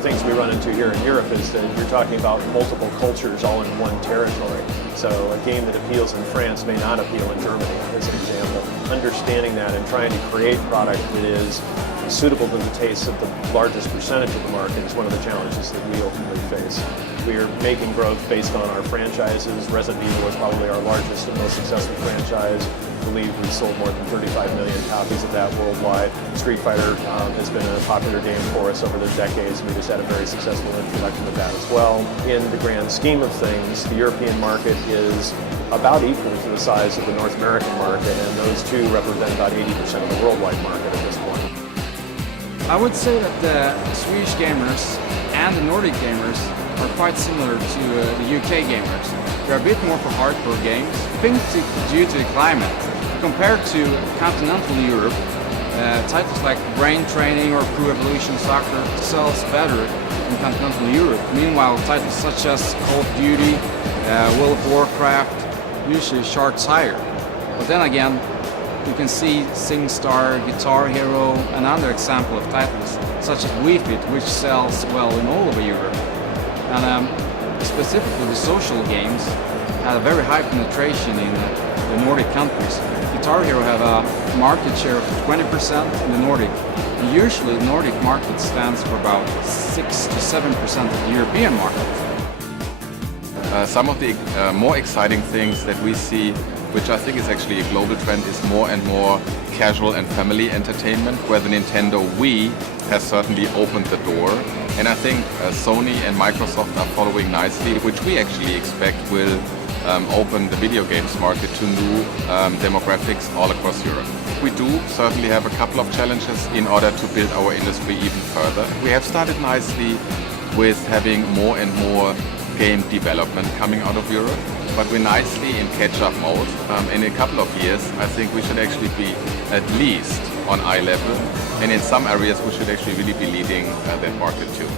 things we run into here in Europe is that you're talking about multiple cultures all in one territory. So a game that appeals in France may not appeal in Germany, as an example. Understanding that and trying to create product that is suitable to the tastes of the largest percentage of the market is one of the challenges that we ultimately face. We are making growth based on our franchises. Resident Evil is probably our largest and most successful franchise. I believe we sold more than 35 million copies of that worldwide. Street Fighter has been a popular game for us over the decades. We just had a very successful introduction of that as well. In the grand scheme of things, the European market is about equal to the size of the North American market, and those two represent about 80% of the worldwide market at this point. I would say that the Swedish gamers and the Nordic gamers are quite similar to the UK gamers. They're a bit more for hardcore games. I think due to the climate, compared to continental Europe, titles like Brain Training or Pro Evolution Soccer sells better in continental Europe. Meanwhile, titles such as Call of Duty, World of Warcraft usually charts higher. But then again, you can see SingStar, Guitar Hero, another example of titles such as Wii Fit, which sells well in all over Europe. And specifically the social games had a very high penetration in the Nordic countries. Guitar Hero had a market share of 20% in the Nordic. And usually the Nordic market stands for about 6 to 7% of the European market. Some of the more exciting things that we see, which I think is actually a global trend, is more and more casual and family entertainment, where the Nintendo Wii has certainly opened the door. And I think Sony and Microsoft are following nicely, which we actually expect will open the video games market to new demographics all across Europe. We do certainly have a couple of challenges in order to build our industry even further. We have started nicely with having more and more game development coming out of Europe, but we're nicely in catch-up mode. In a couple of years, I think we should actually be at least on eye level, and in some areas we should actually really be leading that market too.